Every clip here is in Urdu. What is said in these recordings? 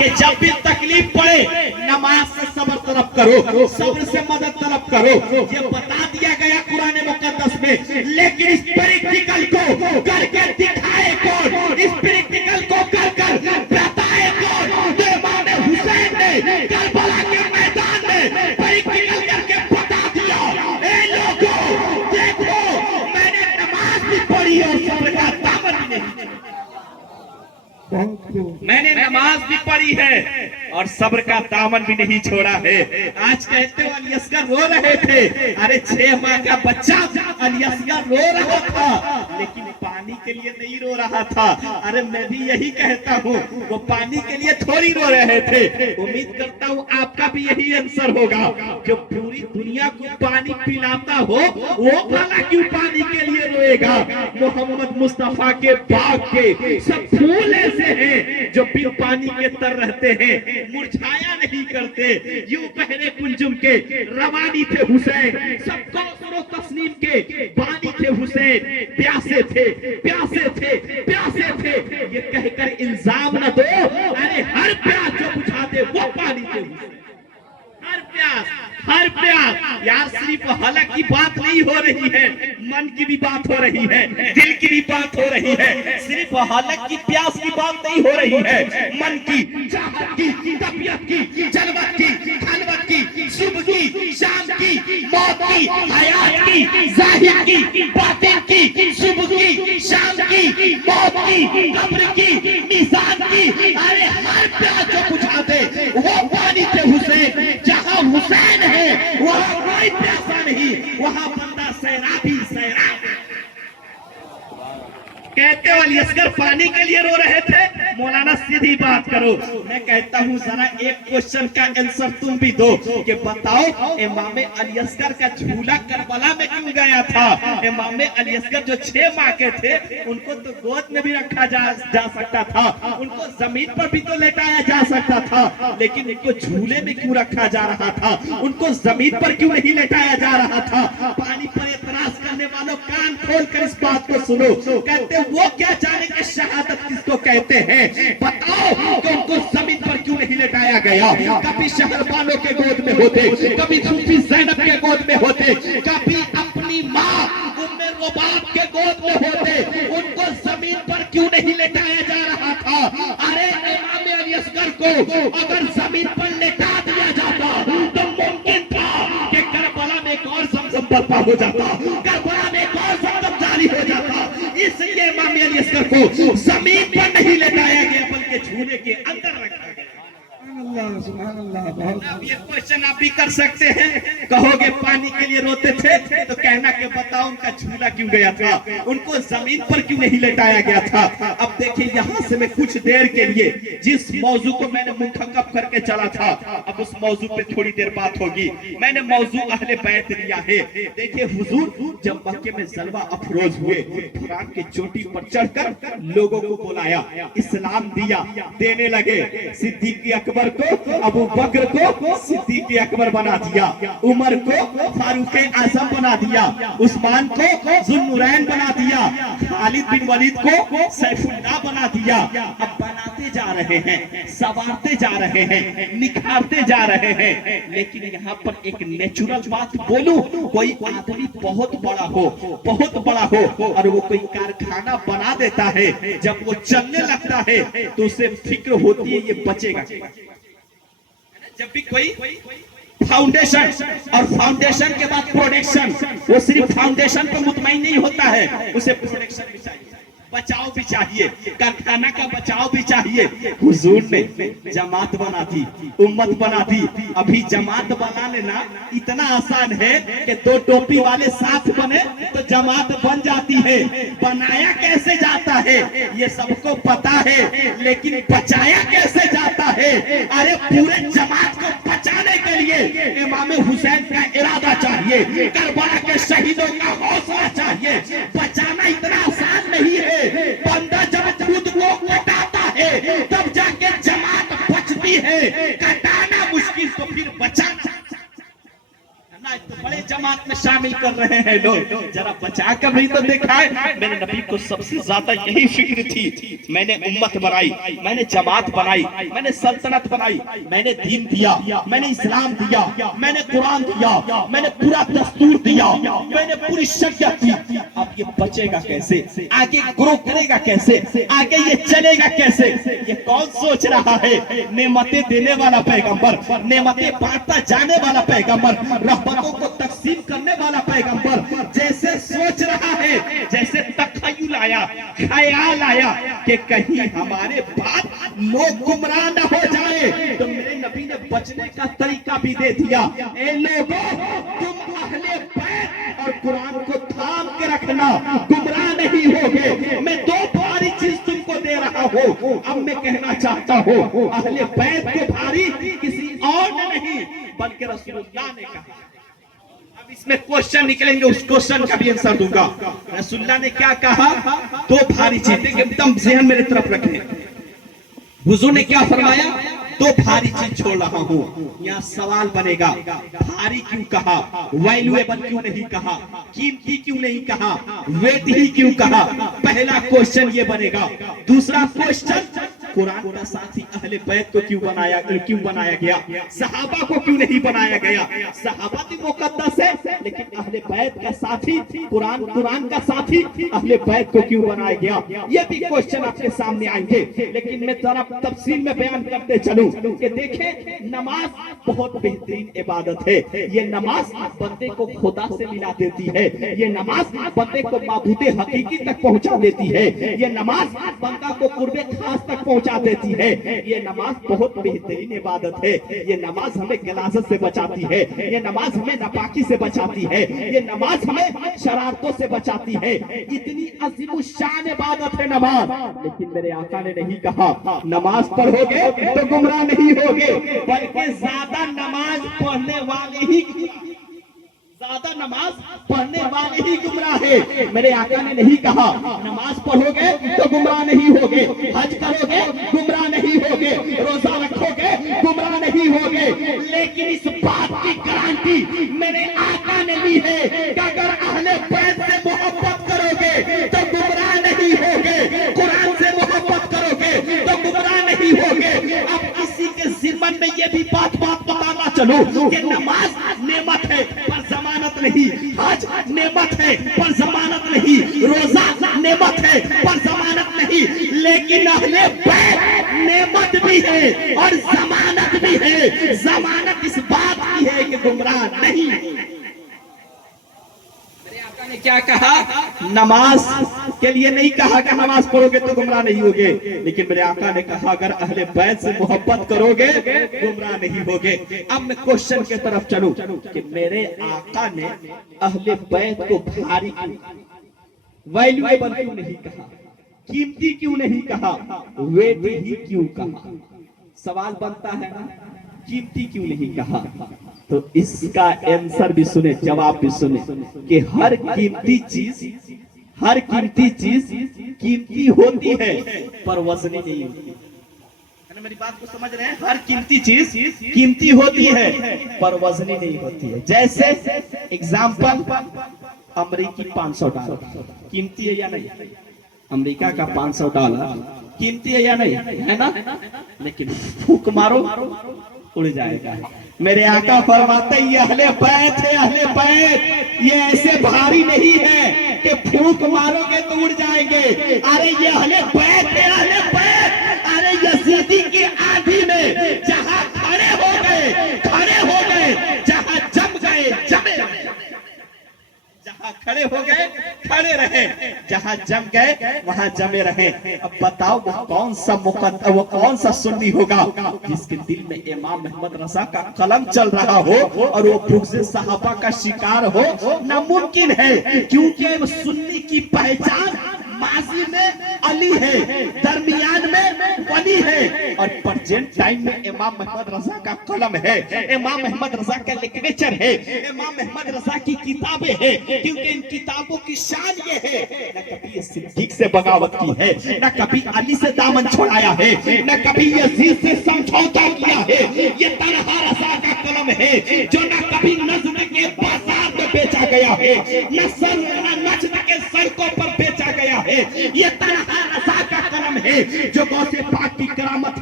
کہ جب بھی تکلیف پڑے نماز سے صبر طلب کرو, صبر سے مدد طلب کرو. یہ بتا دیا گیا قرآن مقدس میں, لیکن اس پریکٹیکل کو کر کے دکھائے کون؟ اس پریکٹیکل کو کر کر بتائے کون؟ تو امام حسین نے کربلا کے میدان میں پریکٹیکل کر کے بتا دیا, اے لوگوں دیکھو میں نے نماز بھی پڑھی اور صبر کا دامن بھی نہیں, میں نے نماز بھی پڑھی ہے اور صبر کا دامن بھی نہیں چھوڑا ہے. آج کہتے ہو علی اصغر رو رہے تھے, ارے 6 ماہ کا بچہ علی اصغر رو رہا تھا لیکن پانی کے لیے نہیں رو رہا تھا. ارے میں بھی یہی کہتا ہوں, وہ پانی کے لیے تھوڑی رو رہے تھے. امید کرتا ہوں آپ کا بھی یہی آنسر ہوگا. جو پوری دنیا کو پانی پلاتا ہو وہ بھلا کیوں پانی کے لیے روئے گا؟ محمد مصطفیٰ کے باغ کے سب پھول ایسے ہیں جو بن پانی کے تر رہتے ہیں, مرجھایا نہیں کرتے. یوں بہرے کنجم کے روانی تھے حسین, سب کوثر و تسنیم کے بانی تھے حسین. پیاسے تھے پیاسے تھے پیاسے تھے یہ کہہ کر الزام نہ دو, ارے ہر پیاس جو بجھا دے وہ پانی تھے حسین. ہر پیاس ہر پیاس. یار صرف حلق کی بات نہیں ہو رہی ہے, من کی بھی بات ہو رہی ہے, دل کی بھی بات ہو رہی ہے. صرف حلق کی پیاس کی بات نہیں ہو رہی ہے, من کی, چاہت کی, طبیعت کی, جلوت کی, خلوت کی, صبح کی, شام کی, موت کی, حیات کی, ظاہر کی, باطن کی, صبح کی, شام کی, موت کی, قبر کی, میزان کی. ارے ہر پیاس جو بجھا دے وہ پانی تھے حسین. جہاں حسین ہے وہاں کوئی پیاسا نہیں, وہاں بندہ سیرابی سیراب. کہتے ہو علی اصغر پانی کے لیے رو رہے تھے, مولانا سیدھی بات کرو. میں کہتا ہوں ذرا ایک کوشچن کا آنسر تم بھی دو کہ بتاؤ امام علی اصغر کا جھولا کربلا میں کیوں گیا تھا؟ امام علی اصغر جو 6 ماہ کے تھے ان کو تو گود میں بھی رکھا جا سکتا تھا, ان کو زمین پر بھی تو لٹایا جا سکتا تھا, لیکن ان کو جھولے میں کیوں رکھا جا رہا تھا؟ ان کو زمین پر کیوں نہیں لٹایا جا رہا تھا؟ پانی پر اعتراض کرنے والوں کان کھول کر اس بات کو سنو. کہتے وہ کیا جانے کہ شہادت کس کو کہتے ہیں؟ بتاؤ کہ ان کو زمین پر کیوں نہیں لٹایا گیا؟ کبھی شہر والوں کے گود میں ہوتے, کبھی صوفی زینب کے گود میں ہوتے, کبھی اپنی ماں ام رباب کے گود میں ہوتے, ان کو زمین پر کیوں نہیں لٹایا جا رہا تھا؟ ارے امام علی اصغر کو اگر زمین پر لٹا دیا جاتا تو ممکن تھا کہ کربلا میں ایک اور زمزم برپا ہو جاتا, کربلا میں ایک اور زمزم جاری ہو جاتا. اس لیے امام علی اصغر کو زمین پر نہیں لٹایا گیا بلکہ جھولے کے اندر رکھا گیا. سبحان اللہ. اب یہ کوشچن آپ بھی کر سکتے ہیں, کہو گے پانی کے لیے روتے تھے تو کہنا کہ بتاؤ ان کا جھولا کیوں گیا تھا, ان کو زمین پر کیوں نہیں لٹایا گیا تھا. اب دیکھیں یہاں سے میں کچھ دیر کے لیے جس موضوع کو میں نے منتخب کر کے چلا تھا, اب اس موضوع پہ تھوڑی دیر بات ہوگی. میں نے موضوع اہل بیت لیا ہے. دیکھیں حضور جب مکے میں جلوہ افروز ہوئے, قرآن کی چوٹی پر چڑھ کر لوگوں کو بلایا, اسلام دیا, دینے لگے. صدیق اکبر کو, ابو بکر کو صدیق اکبر بنا دیا, عمر کو فاروق اعظم بنا دیا, عثمان کو ذوالنورین بنا دیا, خالد بن ولید کو سیف اللہ بنا دیا. اب بناتے جا رہے ہیں, سوارتے جا رہے ہیں, نکھارتے جا رہے ہیں. لیکن یہاں پر ایک نیچرل بات بولوں, کوئی آدمی بہت بڑا ہو, بہت بڑا ہو اور وہ کوئی کارخانہ بنا دیتا ہے, جب وہ چلنے لگتا ہے تو اسے فکر ہوتی ہے یہ بچے گا. جب بھی کوئی فاؤنڈیشن, اور فاؤنڈیشن کے بعد پروڈکشن, وہ صرف فاؤنڈیشن پر مطمئن نہیں ہوتا ہے, اسے پروڈکشن بھی چاہیے, بچاؤ بھی چاہیے, کارخانہ کا بچاؤ بھی چاہیے. حضور نے جماعت بنا دی, امت بنا دی. ابھی جماعت بنا لینا اتنا آسان ہے کہ 2 ٹوپی والے ساتھ بنے تو جماعت بن جاتی ہے. بنایا کیسے جاتا ہے یہ سب کو پتا ہے, لیکن بچایا کیسے جاتا ہے؟ ارے پورے جماعت کو بچانے کے لیے امام حسین کا ارادہ چاہیے, کربلا کے شہیدوں کا حوصلہ چاہیے. بچانا اتنا آسان نہیں ہے. بندہ جب خود کو کٹاتا ہے تب جا کے جماعت بچتی ہے. کٹانا مشکل تو پھر بچانا, بڑے جماعت جماعت میں شامل کر رہے ہیں لوگ. ذرا بچا کر بھی تو دکھائے. میرے نبی کو سب سے زیادہ یہی فکر تھی. میں نے امت بنائی, میں نے جماعت بنائی, میں نے سلطنت بنائی, میں نے دین دیا, میں نے اسلام دیا, میں نے قرآن دیا, میں نے پورا دستور دیا, میں نے پوری شریعت دی. اب یہ بچے گا کیسے, آگے گرو کرے گا کیسے, آگے یہ چلے گا کیسے؟ یہ کون سوچ رہا ہے؟ نعمتیں دینے والا پیغمبر, نعمتیں بانٹتا جانے والا پیغمبر, رحمتوں کو تقسیم کرنے والا پیغمبر جیسے سوچ رہا ہے, جیسے تخیل آیا, خیال آیا کہ کہیں ہمارے بعد لوگ گمراہ نہ ہو جائے, تو میرے نبی نے بچنے کا طریقہ بھی دے دیا. اے لوگوں, تم اہل بیت اور قرآن کو تھام کے رکھنا, گمراہ نہیں ہوگے. میں دو بھاری چیز تم کو دے رہا ہوں. اب میں کہنا چاہتا ہوں, اہل بیت کو بھاری کسی اور نے نہیں بلکہ رسول اللہ نے کہا. اب اس میں کوشچن نکلیں گے, اس کوشچن کا بھی آنسر دوں گا. رسول اللہ نے کیا کہا؟ دو بھاری چیزیں, ایک دم ذہن میرے طرف رکھیں. حضور نے کیا فرمایا؟ دو بھاری چیز چھوڑ رہا ہوں. یہاں سوال بنے گا, بھاری کیوں کہا, ویلیویبل کیوں نہیں کہا, قیمتی کیوں نہیں کہا, ویٹ ہی کیوں کہا؟ پہلا کوشچن یہ بنے گا. دوسرا کوشچن, قرآن کا ساتھی اہل بیت کو کیوں بنایا گیا, صحابہ کو کیوں نہیں بنایا گیا؟ صحابہ بھی مقدس ہے, لیکن اہل بیت کا ساتھی, قرآن کا ساتھی اہل بیت کو کیوں بنایا گیا؟ یہ بھی کوشچن آپ کے سامنے آئیں گے. لیکن میں ذرا تفصیل میں بیان کرتے چلوں کہ دیکھیں, نماز بہت بہترین عبادت ہے. یہ نماز بندے کو خدا سے ملا دیتی ہے. یہ نماز بندے کو معبود حقیقی تک پہنچا دیتی ہے. یہ نماز بندہ کو قرب خاص تک پہنچا دیتی ہے. یہ نماز بہت بہترین عبادت ہے. یہ نماز ہمیں غلاظت سے بچاتی ہے. یہ نماز ہمیں ناپاکی سے بچاتی ہے. یہ نماز ہمیں شرارتوں سے بچاتی ہے. اتنی عظیم الشان عبادت ہے نماز. لیکن میرے آقا نے نہیں کہا نماز پڑھو گے تو گمراہ نہیں ہوگے, بلکہ زیادہ نماز پڑھنے والے ہی گمراہ ہے. میرے آقا نے نہیں کہا نماز پڑھو گے تو گمراہ نہیں ہوگے, حج کرو گے گمراہ نہیں ہوگے, روزہ رکھو گے گمراہ نہیں ہوگے. لیکن اس بات کی گارنٹی میرے آقا نے دی ہے کہ اگر اہل بیت سے محبت کرو گے تو گمراہ نہیں ہوگے, قرآن سے محبت کرو گے تو گمراہ نہیں ہوگے. اب کسی کے ذمن میں یہ بھی بات بتانا چلو کہ نماز نعمت ہے پر ضمانت نہیں, حج نعمت ہے پر ضمانت نہیں, روزہ نعمت ہے پر ضمانت نہیں, لیکن اہل بیت نعمت بھی ہے اور ضمانت بھی ہے. ضمانت اس بات کی ہے کہ گمراہ نہیں. نے کیا کہا؟ نماز کے لیے نہیں کہا کہ نماز پڑھو گے تو گمراہ نہیں ہوگے, لیکن میرے آقا نے کہا اگر اہل بیت سے محبت کرو گے گمراہ نہیں ہوگے. اب میں کوشچن کے طرف چلوں کہ میرے آقا نے اہل بیت کو بھاری ویلیویبل کیوں نہیں کہا, قیمتی کیوں نہیں کہا, ویٹ ہی کیوں کہا؟ سوال بنتا ہے نا, قیمتی کیوں نہیں کہا؟ تو اس کا آنسر بھی سنیں, جواب بھی سنیں کہ ہر قیمتی چیز قیمتی ہوتی ہے پر وزنی نہیں ہوتی. میری بات کو سمجھ رہے ہیں؟ ہر قیمتی چیز قیمتی ہوتی ہے پر وزنی نہیں ہوتی ہے. جیسے اگزامپل, امریکی $500 قیمتی ہے یا نہیں؟ امریکہ کا $500 قیمتی ہے یا نہیں ہے نا؟ لیکن پھونک مارو اڑ جائے گا. میرے آقا فرماتے ہیں یہ اہل بیت ہے, اہل بیت یہ ایسے بھاری نہیں ہے کہ پھونک مارو گے تو اڑ جائیں گے. ارے یہ اہل بیت ہے, اہل بیت. ارے یزیدی کی آندھی میں جہاں کھڑے ہو گئے, جہاں جم گئے جمے رہے, جہاں کھڑے ہو گئے کھڑے رہے, جہاں جم گئے وہاں جمے رہے. اب بتاؤ وہ کون سا سنی ہوگا جس کے دل میں امام محمد رضا کا قلم چل رہا ہو اور وہ بغض صحابہ کا شکار ہو؟ ناممکن ہے, کیونکہ سنی کی پہچان ماضی میں علی ہے, درمیان میں ولی ہے اور پرزینٹ ٹائم میں امام محمد رضا کا قلم ہے, امام محمد رضا کا لٹریچر ہے, امام محمد رضا کی کتابیں ہیں. کیونکہ ان کتابوں کی شان یہ ہے نہ کبھی صدیق سے بغاوت کی ہے, نہ کبھی علی سے دامن چھوڑایا ہے, نہ کبھی یزید سے سمجھوتا کیا ہے. یہ تنہا رضا کا قلم ہے جو نہ کبھی نظم کے بازار میں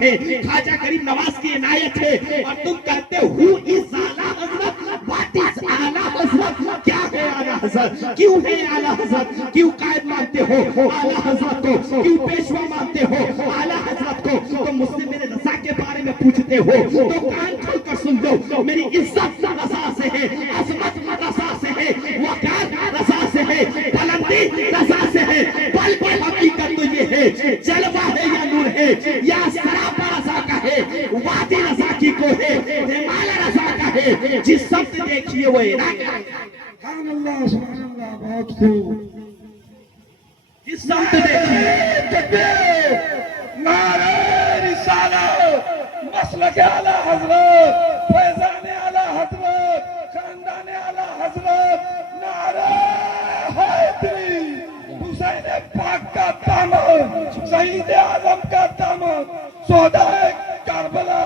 ہے، خواجہ غریب نواز کی عنایت ہے، اور تم کہتے ہو از اعلیٰ حضرت، واٹ از اعلیٰ حضرت، کیا ہے اعلیٰ حضرت، کیوں ہے اعلیٰ حضرت، کیوں قائد مانتے ہو اعلیٰ حضرت کو، کیوں پیشوا مانتے ہو اعلیٰ حضرت کو؟ تو مجھ سے میرے رضا کے بارے میں پوچھتے ہو تو کان کھول کر سن لو، میری عزت رضا سے ہے، عظمت رضا سے ہے، وقار رضا سے ہے، بلندی رضا سے ہے، بلکہ حقیقت تو یہ ہے، جلوہ ہے یا نور ہے، یا سراپا رضا کا ہے، وادی رضا کی کو ہے، ہمالیہ رضا کا ہے، جس سمت دیکھیے وہ عراق ہے، سبحان اللہ سبحان اللہ، بہت خوب، جس سمت دیکھیے تکبیر، نعرہ رسالت، مسلک اعلیٰ حضرت، فیضان اعلیٰ حضرت، خاندان اعلیٰ حضرت، نعرہ حیدری، حسین پاک کا دامن، شہید اعظم کا دامن، شہدائے کربلا،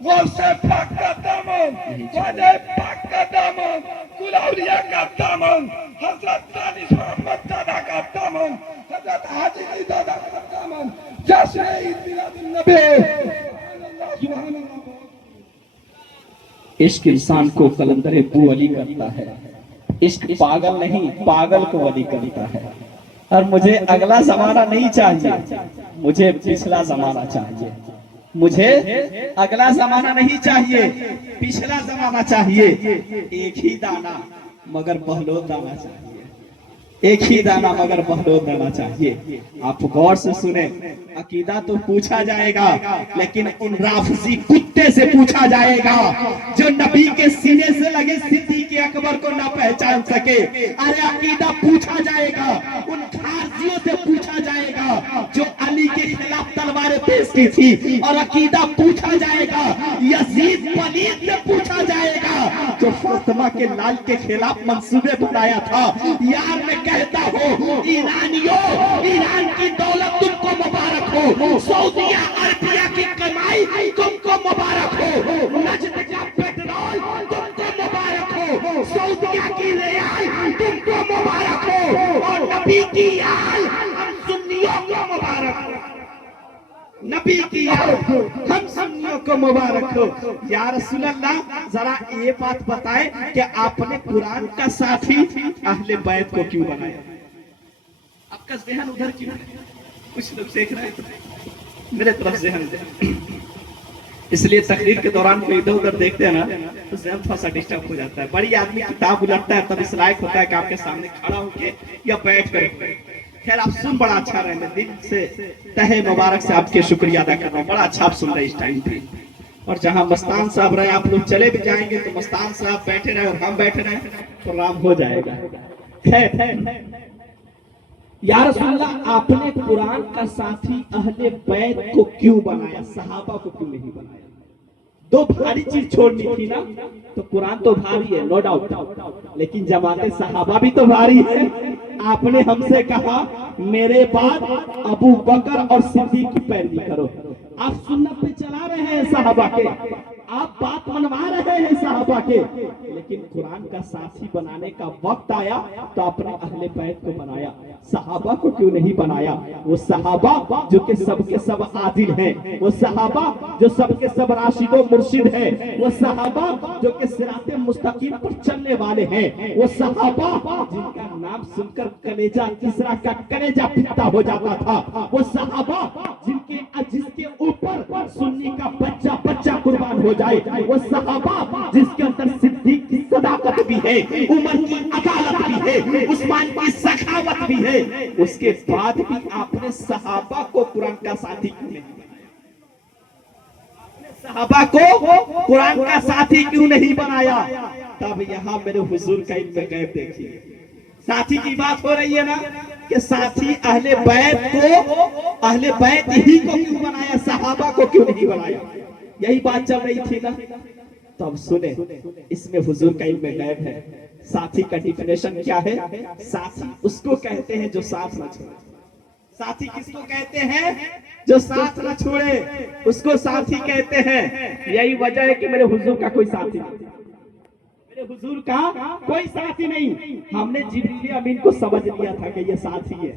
غوث پاک کا دامن، خواجہ پاک کا دامن، کل اولیاء کا دامن، حضرت دانش محمد دادا کا دامن، حضرت حاجی علی دادا کا دامن، جشن عید میلاد النبی، سبحان اللہ سبحان اللہ۔ عشق انسان کو قلندر بو علی کرتا ہے، عشق پاگل نہیں، پاگل کو ولی کرتا ہے، اور مجھے اگلا زمانہ نہیں چاہیے، مجھے پچھلا زمانہ چاہیے، مجھے اگلا زمانہ نہیں چاہیے، پچھلا زمانہ چاہیے، ایک ہی دانہ مگر بہلوت دانا چاہیے، ایک ہی دانہ مگر بہلوت دانا چاہیے۔ آپ غور سے سنیں، عقیدہ تو پوچھا جائے گا لیکن ان رافضی کتے سے پوچھا جائے گا جو نبی کے سینے سے لگے صدیق اکبر کو نہ پہچان سکے۔ ارے عقیدہ پوچھا جائے گا ان خارجیوں سے پوچھا جائے گا جو علی کے خلاف تلواریں پیشتی تھی، اور عقیدہ پوچھا جائے گا یزید پلید سے پوچھا جائے گا جو فاطمہ کے لال کے خلاف منصوبے بنایا تھا۔ یار میں کہتا ہوں ایرانیوں، ایران کی دولت تم کو مبارک ہو، سعودیہ عربیہ کی کمائی تم کو مبارک ہو، نجد کا پیٹرول تم کو مبارک ہو، سعودیہ کی ریال تم کو مبارک ہو، اور نبی کی آل ہم سنیوں کو مبارک ہو، نبی کی آل ہم سنیوں کو مبارک ہو۔ یا رسول اللہ ذرا یہ بات بتائیں کہ آپ نے قرآن کا ساتھی اہل بیت کو کیوں بنایا؟ آپ کا ذہن ادھر کیوں ہے؟ کچھ لوگ دیکھ رہے ہیں میرے طرف ذہن دے، اس لیے تقریر کے دوران کوئی ادھر ادھر دیکھتے ہیں نا تو ذہن تھوڑا سا ڈسٹرب ہو جاتا ہے۔ بڑی آدمی کتاب الٹتا ہے تب اس لائق ہوتا ہے کہ آپ کے سامنے کھڑا ہو کے یا بیٹھ کر، خیر آپ سن بڑا اچھا رہے، میں دل سے تہہ مبارک سے آپ کے شکریہ ادا کر رہا ہوں، بڑا اچھا آپ سن رہے اس ٹائم پہ۔ اور جہاں مستان صاحب رہے آپ لوگ چلے بھی جائیں گے تو مستان صاحب بیٹھے رہے اور ہم بیٹھے رہے تو رام ہو جائے گا۔ خیر یا رسول اللہ آپ نے قرآن کا ساتھی اہل بیت کو کیوں بنایا، صحابہ کو کیوں نہیں بنایا؟ دو بھاری چیز چھوڑنی تھی نا، تو قرآن تو بھاری ہے نو ڈاؤٹ، لیکن جماعت صحابہ بھی تو بھاری ہے۔ آپ نے ہم سے کہا میرے بعد ابو بکر اور صدیق کی پیروی کرو، آپ سنت پہ چلا رہے ہیں صحابہ کے، آپ بات منوا رہے ہیں صحابہ کے، لیکن قرآن کا ساتھی بنانے کا وقت آیا تو آپ نے اہل بیت کو بنایا، صحابہ کو کیوں نہیں بنایا؟ وہ صحابہ جو کہ سب کے سب عادل ہیں، وہ صحابہ جو سب کے سب راشد و مرشد ہیں، وہ صحابہ جو کہ صراط مستقیم پر چلنے والے ہیں، وہ صحابہ جن کا نام سن کر کلیجہ کسرا کا کلیجہ پھٹا ہو جاتا تھا، وہ صحابہ جس کے اوپر سنی کا بچہ قربان ہو جائے، وہ صحابہ جس کے اندر صدیق کی صداقت بھی ہے، عمر کی عدالت بھی ہے، عثمان کی سخاوت بھی ہے، اس کے بعد بھی آپ نے صحابہ کو قرآن کا ساتھی کیوں نہیں بنایا؟ صحابہ کو قرآن کا ساتھی کیوں نہیں بنایا؟ تب یہاں میرے حضور کا علم غیب دیکھیے، ساتھی کی بات ہو رہی ہے نا کہ ساتھی اہل بیت ہی کو کیوں بنایا، صحابہ کو کیوں نہیں بنایا؟ یہی بات چل رہی تھی نا۔ تب سنیں اس میں حضور کا علم غیب ہے۔ ساتھی کا ڈیفینیشن کیا ہے؟ ساتھی اس کو کہتے ہیں جو ساتھ نہ چھوڑے۔ ساتھی کس کو کہتے ہیں؟ جو ساتھ نہ چھوڑے، اس کو ساتھی کہتے ہیں۔ یہی وجہ ہے کہ میرے حضور کا کوئی ساتھی نہیں، میرے حضور کا کوئی ساتھی نہیں۔ ہم نے جبریل امین کو سمجھ لیا تھا کہ یہ ساتھی ہے،